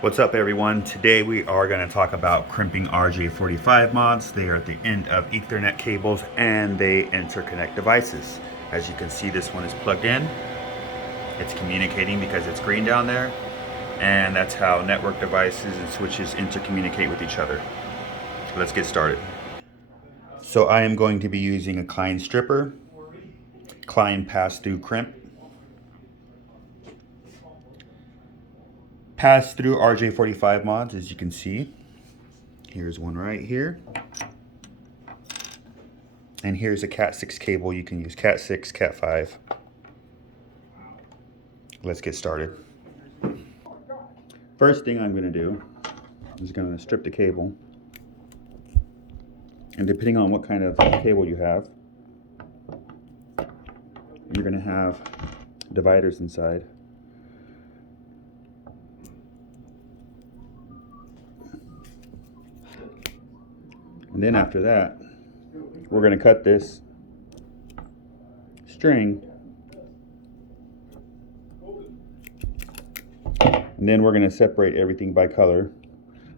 What's up everyone? Today we are going to talk about crimping RJ45 mods. They are at the end of Ethernet cables and they interconnect devices. As you can see, this one is plugged in. It's communicating because it's green down there, and that's how network devices and switches intercommunicate with each other. Let's get started. So I am going to be using a Klein stripper, Klein Pass-Thru crimp, Pass-Thru RJ45 mods, as you can see. Here's one right here. And here's a CAT6 cable. You can use CAT6, CAT5. Let's get started. First thing I'm going to do is going to strip the cable. And depending on what kind of cable you have, you're going to have dividers inside. And then after that, we're going to cut this string, and then we're going to separate everything by color.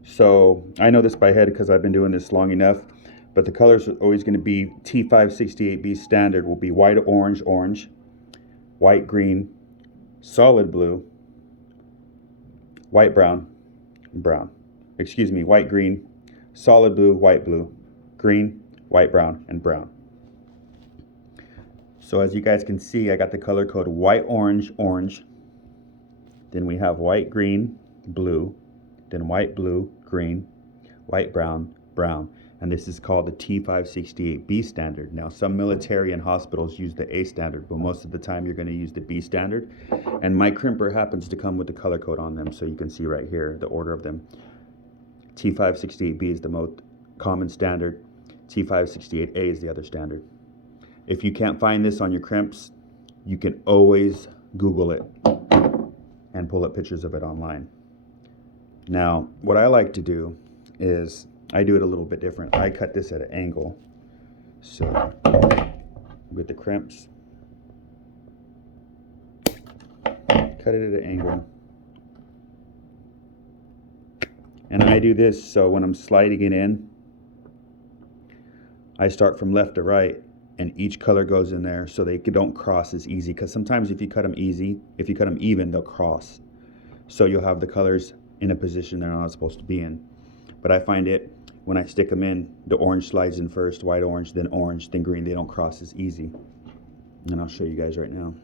So I know this by head because I've been doing this long enough, but the colors are always going to be T568B standard will be white orange, orange, white green, solid blue, white brown, brown. Excuse me, white green, solid blue, white blue, green, white brown, and brown. So as you guys can see, I got the color code white orange, orange. Then we have white green, blue, then white blue, green, white brown, brown. And this is called the T568B standard. Now some military and hospitals use the A standard, but most of the time you're going to use the B standard. And my crimper happens to come with the color code on them, so you can see right here the order of them. T568B is the most common standard. T568A is the other standard. If you can't find this on your crimps, you can always Google it and pull up pictures of it online. Now, what I like to do is I do it a little bit different. I cut this at an angle. So with the crimps, cut it at an angle. And I do this so when I'm sliding it in, I start from left to right, and each color goes in there so they don't cross as easy. Because sometimes if you cut them even, they'll cross. So you'll have the colors in a position they're not supposed to be in. But I find it when I stick them in, the orange slides in first, white orange, then green. They don't cross as easy. And I'll show you guys right now.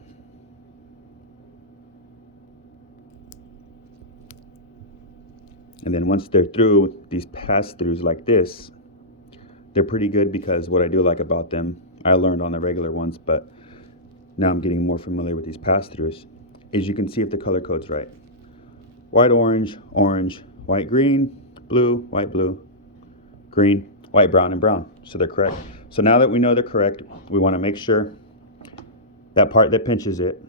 And then once they're through, these pass-throughs like this, they're pretty good because what I do like about them, I learned on the regular ones, but now I'm getting more familiar with these pass-throughs, is you can see if the color code's right. White orange, orange, white green, blue, white blue, green, white brown, and brown. So they're correct. So now that we know they're correct, we want to make sure that part that pinches it,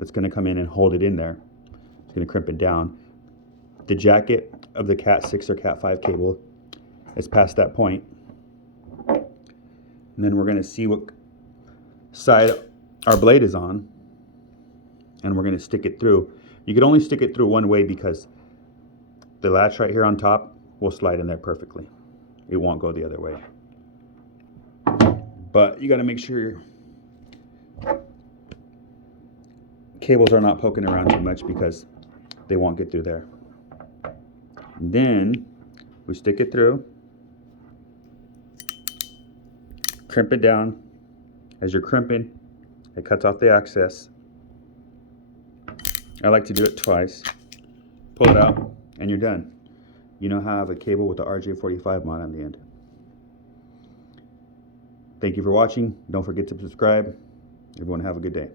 that's going to come in and hold it in there, it's going to crimp it down. The jacket of the CAT6 or CAT5 cable is past that point. And then we're going to see what side our blade is on, and we're going to stick it through. You can only stick it through one way because the latch right here on top will slide in there perfectly. It won't go the other way. But you got to make sure your cables are not poking around too much because they won't get through there. And then we stick it through, crimp it down. As you're crimping, it cuts off the access. I like to do it twice. Pull it out, and you're done. You now have a cable with the RJ45 mod on the end. Thank you for watching. Don't forget to subscribe. Everyone have a good day.